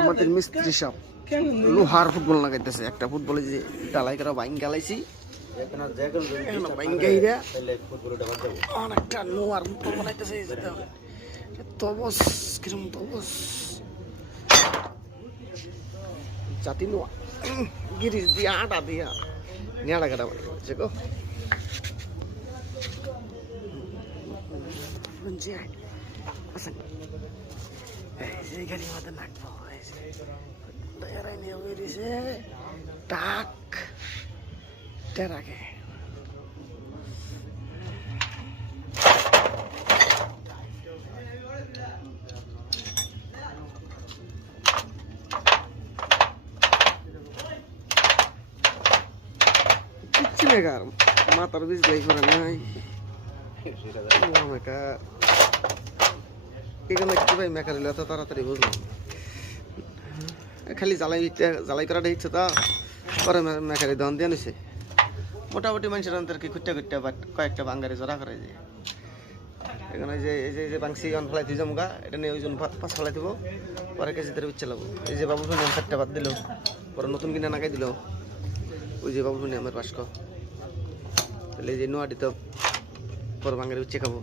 আমাদের মিস্ত্রি সাহেব লোহার ফুটবল লাগাইতেছে একটা ফুটবলে যে ডালাই করা বাইং গালাইছি অনেকটা লোহার ফুটবল বানাইতেছে তবস কিরম তবস জাতি লোয়া গিরিশ দিয়া আটা দিয়া নেড়া কাটা বানাইছে গো এই গাড়ির মধ্যে নাকবো টায়ারাই নিয়ে বেরিয়েছে টাক টেরাকে কিচ্ছু বেকার মাথার বীজ দেয় করে নাই এখানে কি ভাই মেকার এত তাড়াতাড়ি বুঝলাম খালি জ্বালাই করাটা ইচ্ছে তা পরে মেকারি দন দিয়ে নিছে মোটামুটি মানুষের অন্তর কি খুঁটটা খুঁটটা বা কয়েকটা বাঙ্গারে জোড়া করে যায় এখানে যে এই যে বাংসি গান ফেলাই দিয়ে যাবো গা এটা নিয়ে ওই জন্য পাঁচ ফেলাই দিব পরে কেজি ধরে উচ্ছে লাগবো এই যে বাবু শুনি চারটা বাদ দিল পরে নতুন কিনে নাগাই দিল ওই যে বাবু শুনি আমার 500 তাহলে এই যে নোয়াটি তো পরে বাঙ্গারে উচ্ছে খাবো